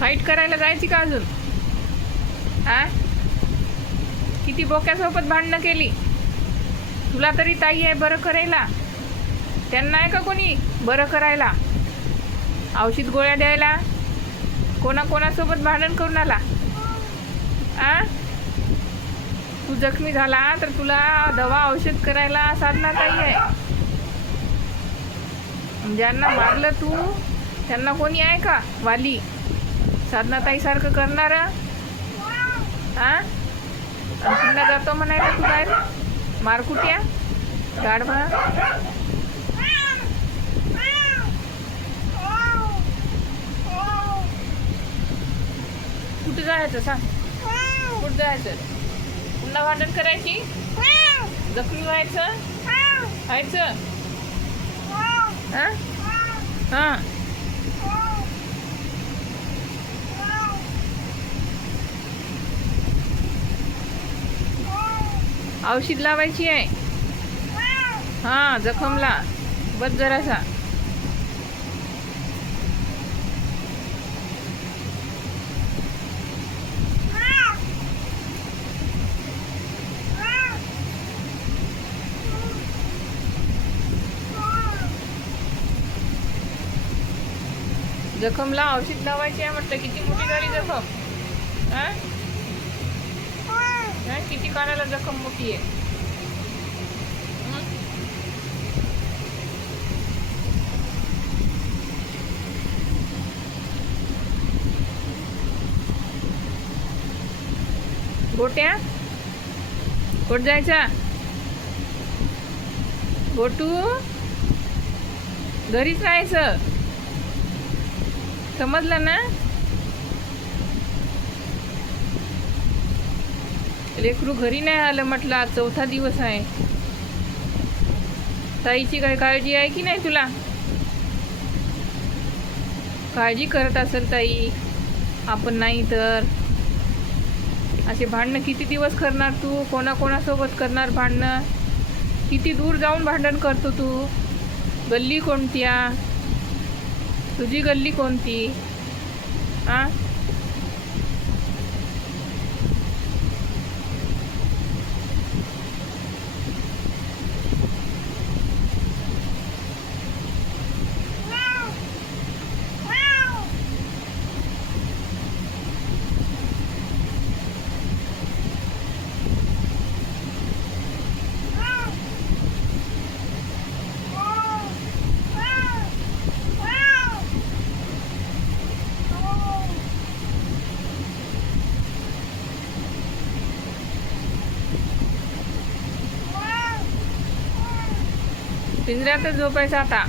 Fight करायला जायची का अजून? आ किती बोक्यासोबत भांडणं केली. तुला तरी ताई आहे बरं करायला, त्यांना आहे का कोणी बरं करायला, औषध गोळ्या द्यायला? कोणासोबत भांडण करून आला? आ तू जखमी झाला तर तुला दवा औषध करायला साधना ताई आहे. ज्यांना मारलं तू त्यांना कोणी आहे का वाली साधना ताईसारखं करणार? आ पुन्हा जातो म्हणायला तू बाहेर मारकुट्या गाढवा. कुठं जायचं सांग? कुठं जायचं? पुन्हा भांडण करायची? जखमी व्हायचं? हां हां औषध लावायची आहे. हां जखमला बस जरासा. जखमला औषध लावायची आहे म्हटलं. किती मोठी झाली जखम? हां किती कानाला जखम मोठी आहे. गोट्या कुठं जायचा? गोटू घरीच राहायचं, समजलं ना? लेकरू घरी नाही आलं म्हटलं. आज चौथा दिवस आहे. ताईची काय काळजी आहे की नाही तुला? काळजी करत असेल ताई, आपण नाही तर. असे भांडणं किती दिवस करणार तू? कोणासोबत करणार भांडणं? किती दूर जाऊन भांडण करतो तू? गल्ली कोणत्या? तुझी गल्ली कोणती? हां पिंजऱ्यातच झोपायचं आता.